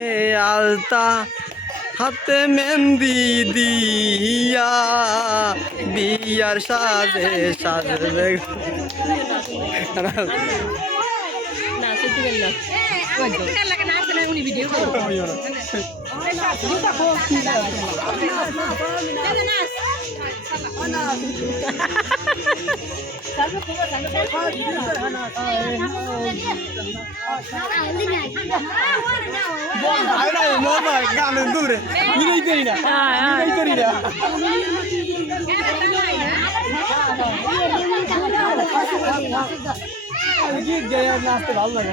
আলতা হাতে মেহেন্দি দিয়া বিয়ার সাজে সাজবে গানের দূরে মিলেই করি না মিলেই করি না নাচতে ভালো লাগে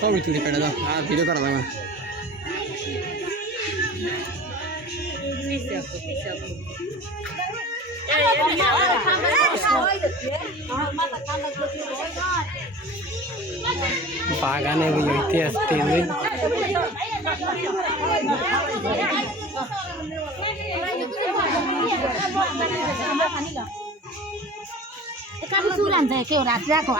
সবই তুলি কেটে দাও আর ভিডিও করা যাবে বাগানে হইতে আসতে কেউ রাত রাখো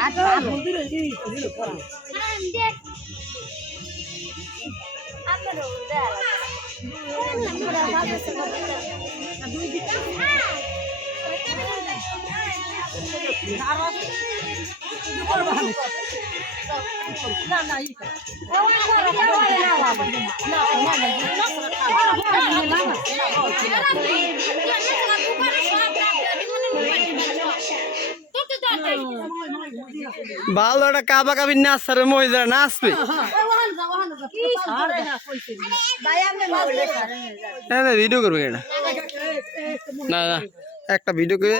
ভালো একটা কাবা কাবির নাচারে মহিলারা নাচবে ভিডিও করবে এটা না না একটা ভিডিও করে